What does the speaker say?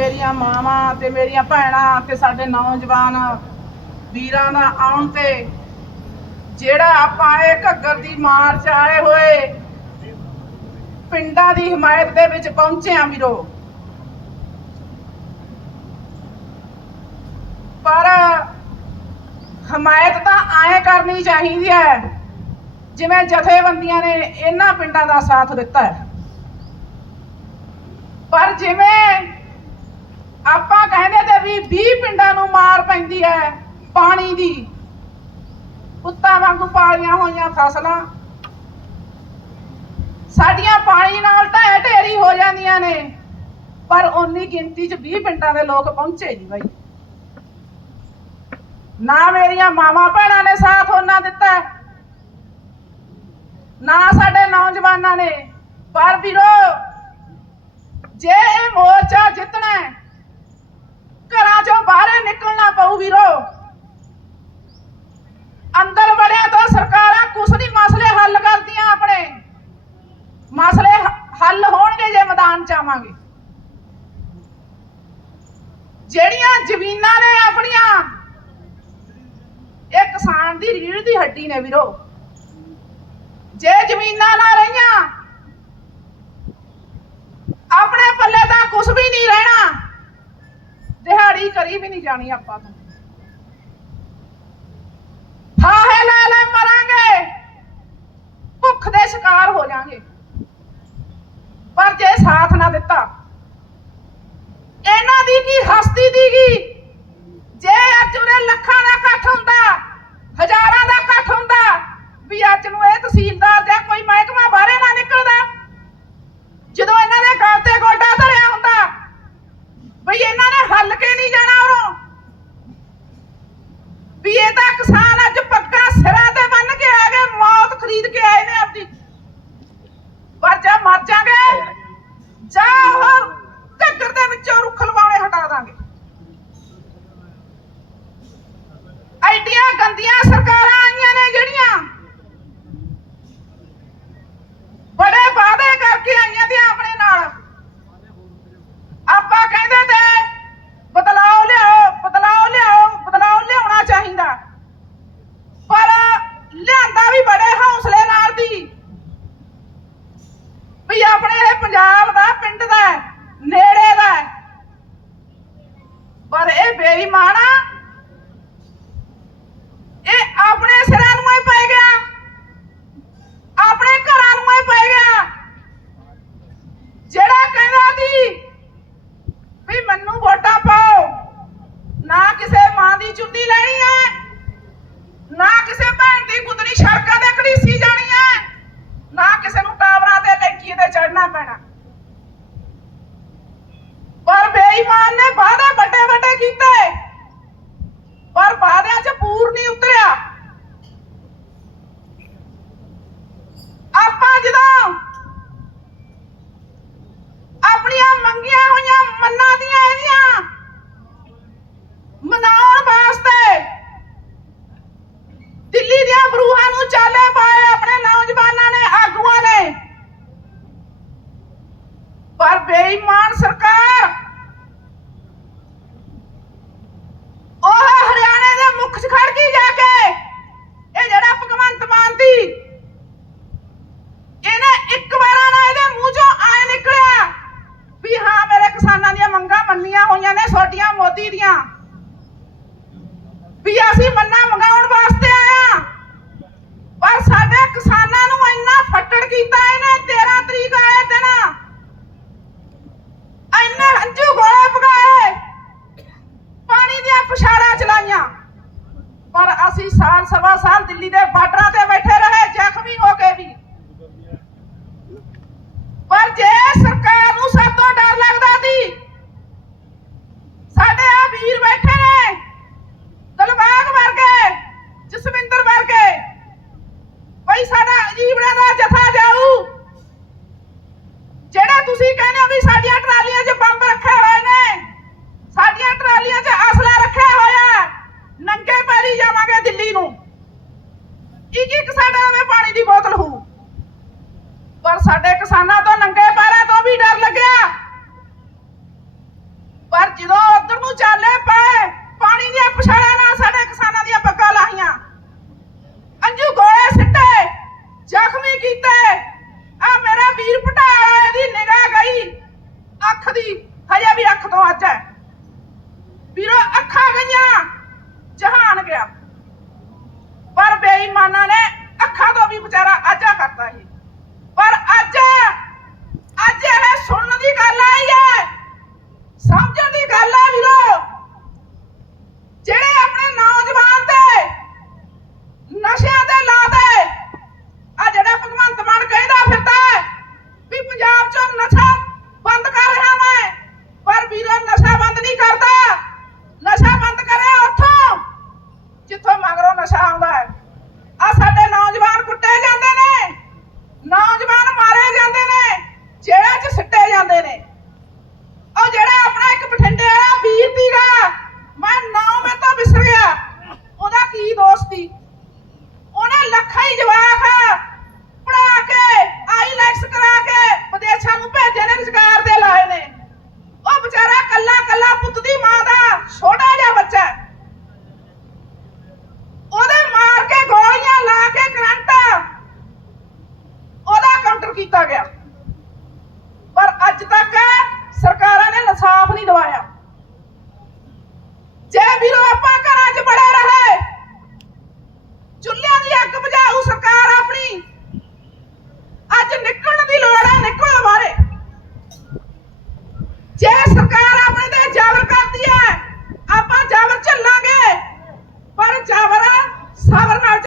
ਮੇਰੀਆਂ ਮਾਵਾਂ ਤੇ ਮੇਰੀਆਂ ਭੈਣਾਂ ਤੇ ਸਾਡੇ ਨੌਜਵਾਨ ਵੀਰਾਂ ਦਾ ਆਉਣ ਤੇ ਜਿਹੜਾ ਆਪਾਂ ਇਹ ਘੱਗਰ ਦੀ ਮਾਰਚ ਆਏ ਹੋਏ ਪਿੰਡਾਂ ਦੀ ਹਮਾਇਤ ਦੇ ਵਿੱਚ ਪਹੁੰਚੇ ਆ ਵੀਰੋ। ਪਰ ਹਮਾਇਤ ਤਾਂ ਐਂ ਕਰਨੀ ਚਾਹੀਦੀ ਹੈ ਜਿਵੇਂ ਜਥੇਬੰਦੀਆਂ ਨੇ ਇਹਨਾਂ ਪਿੰਡਾਂ ਦਾ ਸਾਥ ਦਿੱਤਾ ਹੈ। ਪਰ ਜਿਵੇਂ ਆਪਾਂ ਕਹਿੰਦੇ ਤੇ ਵੀ 20 ਪਿੰਡਾਂ ਨੂੰ ਮਾਰ ਪੈਂਦੀ ਹੈ ਪਾਣੀ ਦੀ। ਕੁੱਤਾ ਵਾਂਗੂ ਪਾਲੀਆਂ ਹੋਈਆਂ ਫਸਲਾਂ। ਸਾਡੀਆਂ ਪਾਣੀ ਨਾਲ ਢਹਿ ਢੇਰੀ ਹੋ ਜਾਂਦੀਆਂ ਨੇ। ਪਰ ਉਨੀ ਗਿਣਤੀ 'ਚ 20 ਪਿੰਡਾਂ ਦੇ ਲੋਕ ਪਹੁੰਚੇ ਨਹੀਂ ਬਾਈ। ਨਾ ਮੇਰੀਆਂ ਮਾਵਾਂ ਭੈਣਾਂ ਨੇ ਸਾਥ ਉਹਨਾਂ ਦਿੱਤਾ ਨਾ ਸਾਡੇ ਨੌਜਵਾਨਾਂ ਨੇ। ਪਰ ਵੀਰੋ ਜੇ ਇਹ ਮੋਰਚਾ ਜਿੱਤਣਾ ਹੈ, ਘਰਾਂ ਚੋਂ ਬਾਹਰ ਨਿਕਲਣਾ ਪਊ ਵੀਰੋ। ਅੰਦਰ ਵੜਿਆ ਤਾਂ ਸਰਕਾਰਾਂ ਕੁਛ ਨਹੀਂ, ਮਸਲੇ ਹੱਲ ਕਰਦੀਆਂ ਆਪਣੇ। ਮਸਲੇ ਹੱਲ ਹੋਣਗੇ ਜੇ ਮੈਦਾਨ ਚ ਆਵਾਂਗੇ। ਜਿਹੜੀਆਂ ਜ਼ਮੀਨਾਂ ਨੇ ਆਪਣੀਆਂ, ਇਹ ਕਿਸਾਨ ਦੀ ਰੀੜ ਦੀ ਹੱਡੀ ਨੇ ਵੀਰੋ। ਜੇ ਜ਼ਮੀਨਾਂ ਨਾ ਰਹੀਆਂ, ਆਪਣੇ ਪੱਲੇ ਤਾਂ ਕੁਝ ਵੀ ਨਹੀਂ ਰਹਿਣਾ ਕਰੀ ਵੀ ਨਹੀਂ ਜਾਣੀ ਆਪਾਂ ਤੋਂ। ਫਾਹੇ ਲੈ ਲੈ, ਮਰਾਂਗੇ। ਭੁੱਖ ਦੇ ਸ਼ਿਕਾਰ ਹੋ ਜਾਾਂਗੇ। ਪਰ ਜੇ ਸਾਥ ਨਾ ਦਿੱਤਾ, ਇਹਨਾਂ ਦੀ ਕੀ ਹਸਤੀ ਦੀਗੀ? ਜੇ ਅੱਜ ਉਰੇ ਲੱਖਾਂ ਦਾ ਇਕੱਠ ਹੁੰਦਾ, ਹਜ਼ਾਰਾਂ ਦਾ ਇਕੱਠ ਹੁੰਦਾ, ਵੀ ਅੱਜ ਨੂੰ ਇਹ ਤਹਿਸੀਲਦਾਰ ਜਾਂ ਕੋਈ ਮਹਿਕਮਾ ਬਾਰੇ ਨਾ ਨਿਕਲਦਾ ਜਦੋਂ ਇਹਨਾਂ ਦੇ ਗਲ ਤੇ ਗੋਡਾ ਧਰਿਆ ਹੁੰਦਾ ਬਈ ਇਹਨਾਂ ਨੇ ਹੱਲ ਕੇ ਨਹੀਂ ਜਾਣਾ ਉਰੋਂ ਵੀ ਇਹ ਤਾਂ ਕਿਸਾਨ ਅੱਜ ਪੱਕਾ ਸਿਰਾਂ ਤੇ ਬੰਨ ਕੇ ਆ ਗਏ ਮੌਤ ਖਰੀਦ ਕੇ ਆਏ ਨੇ ਆਪਦੀ ਪਰ ਜਾਂ ਮਰ ਜਾਗੇ ਜਾਂ ਹੋਰ ਘੱਗਰ ਦੇ ਵਿੱਚੋਂ ਰੁੱਖ ਲਵਾਉਣੇ ਹਟਾ ਦਾਂਗੇ ਐਡੀਆਂ ਗੰਦੀਆਂ ਸਰਕਾਰਾਂ ਆਈਆਂ ਨੇ ਜਿਹੜੀਆਂ ਬੜੇ ਵਾਅਦੇ ਕਰਕੇ ਆਈਆਂ ਤੇ ਆਪਣੇ ਨਾਲ ਆਪਾਂ ਕਹਿੰਦੇ ਤੇ ਬਦਲਾਓ ਲਿਆਓ ਬਦਲਾਓ ਲਿਆਓ ਬਦਲਾਓ ਲਿਆਉਣਾ ਚਾਹੀਦਾ ਪਰ ਲਿਆਂਦਾ ਵੀ ਬੜੇ ਹੌਸਲੇ ਨਾਲ ਦੀ ਵੀ ਆਪਣੇ ਇਹ ਪੰਜਾਬ ਦਾ ਪਿੰਡ ਦਾ ਹੈ, ਨੇੜੇ ਦਾ ਹੈ। ਪਰ ਇਹ ਬੇਈਮਾਨ ਆ ਇਹ ਆਪਣੇ ਸਿਰਾਂ ਨੂੰ ਹੀ ਪੈ ਗਿਆ। ਆਪਣੇ ਘਰਾਂ ਨੂੰ ਹੀ ਪੈ ਗਿਆ। ਜਿਹੜਾ ਕਹਿੰਦਾ ਸੀ ਵੀ ਮੈਨੂੰ ਵੋਟਾਂ ਪਾਓ, ਨਾ ਕਿਸੇ ਮਾਂ ਦੀ ਚੁੰਨੀ ਲੈਣੀ ਹੈ, ਨਾ ਕਿਸੇ ਭੈਣ ਦੀ ਗੁੱਤਰੀ ਸੜਕਾਂ ਤੇ ਘੜੀਸੀ ਜਾਣੀ ਹੈ, ਨਾ ਕਿਸੇ ਨੂੰ ਟਾਵਰਾਂ ਤੇ ਟੈਂਕੀ ਤੇ ਚੜਨਾ ਪੈਣਾ। ਪਰ ਬੇਈਮਾਨ ਨੇ ਵਾਅਦੇ ਕੀਤਾ। ਵੱਡੇ ਪਰ ਵਾਅਦਿਆਂ 'ਚ ਪੂਰ ਨਹੀਂ ਉਤਰਿਆ ਆਪਾਂ ਜਦੋਂ ਆਪਣੀਆਂ ਮੰਗੀਆਂ ਹੋਈਆਂ ਮੰਨਾਂ ਦੀਆਂ ਇਹਦੀਆਂ ਮਨਾਉਣ ਵਾਸਤੇ ਦਿੱਲੀ ਦੀਆਂ ਬਰੂਹਾਂ ਨੂੰ ਚਾਲੇ ਪਾਏ ਆਪਣੇ ਨੌਜਵਾਨਾਂ ਨੇ ਆਗੂਆਂ ਨੇ ਪਰ ਬੇਈਮਾਨ ਸਰਕਾਰ ਉਹ ਹਰਿਆਣੇ ਦੇ ਮੁੱਖ ਚ ਖੜ ਗਈ ਜਾ ਕੇ ਇਹ ਜਿਹੜਾ ਭਗਵੰਤ ਮਾਨ ਦੀ ਇਹਨੇ ਇੱਕ ਵਾਰਾਂ ਨਾ ਇਹਦੇ ਮੂੰਹ ਚੋਂ ਆਏ ਨਿਕਲਿਆ ਵੀ ਹਾਂ ਮੇਰੇ ਕਿਸਾਨਾਂ ਦੀਆਂ ਮੰਗਾਂ ਮੰਨੀਆਂ ਹੋਈਆਂ ਨੇ ਛੋਟੀਆਂ ਮੋਦੀ ਦੀਆਂ ਵੀ ਅਸੀਂ ਮੰਨਾਂ ਮੰਗਾਉਣ ਵਾਸਤੇ ਆਇਆ ਪਰ ਸਾਡੇ ਕਿਸਾਨਾਂ ਨੂੰ ਇੰਨਾ ਫੱਟੜ ਕੀਤਾ ਇਹਨੇ 13 ਤਰੀਕ ਆਏ ਦਿਨ। ਇੰਨੇ ਹੰਝੂ ਗੋਲੇ ਪਗਾਏ ਪਾਣੀ ਦੀਆਂ ਪਛਾੜਾਂ ਚਲਾਈਆਂ। ਪਰ ਅਸੀਂ ਸਾਲ, ਸਵਾ ਸਾਲ ਦਿੱਲੀ ਦੇ ਬਾਰਡਰਾਂ ਤੇ ਬੈਠੇ ਰਹੇ, ਜ਼ਖਮੀ ਹੋ ਕੇ ਵੀ। ਪਰ ਜੇ ਸਰਕਾਰ ਨੂੰ ਸਭ ਤੋਂ ਡਰ ਲੱਗਦਾ ਸੀ ਕਹਿੰਦੇ ਵੀ ਸਾਡੀਆਂ ਟਰਾਲੀਆਂ 'ਚ ਬੰਬ ਰੱਖੇ ਹੋਏ ਨੇ। ਸਾਡੀਆਂ ਟਰਾਲੀਆਂ 'ਚ ਅਸਲਾ ਰੱਖਿਆ ਹੋਇਆ ਨੰਗੇ ਪੈਰੀ ਜਾਵਾਂਗੇ ਦਿੱਲੀ ਨੂੰ। ਇੱਕ ਇੱਕ ਸਾਡਾ ਐਵੇਂ ਪਾਣੀ ਦੀ ਬੋਤਲ ਹੋ ਪਰ ਸਾਡੇ ਕਿਸਾਨਾਂ ਤੋਂ ਨੰਗੇ ਪੈਰਾਂ ਤੋਂ ਵੀ ਡਰ ਲੱਗਿਆ। ਪਰ ਜਦੋਂ ਉਧਰ ਨੂੰ ਚਾਲੇ ਪਏ, ਪਾਣੀ ਦੀਆਂ ਪਛਾੜਾਂ ਨਾਲ ਸਾਡੇ ਕਿਸਾਨਾਂ ਦੀਆਂ ਬੇਈਮਾਨਾਂ ਨੇ ਅੱਖਾਂ ਤੋਂ ਵੀ ਵਿਚਾਰਾ ਆਜਾ ਕਰਤਾ ਸੀ। ਪਰ ਅੱਜ ਅੱਜ ਇਹ ਸੁਣਨ ਦੀ ਗੱਲ ਆਈ ਹੈ, ਸਮਝਣ ਦੀ ਗੱਲ ਆ ਵੀ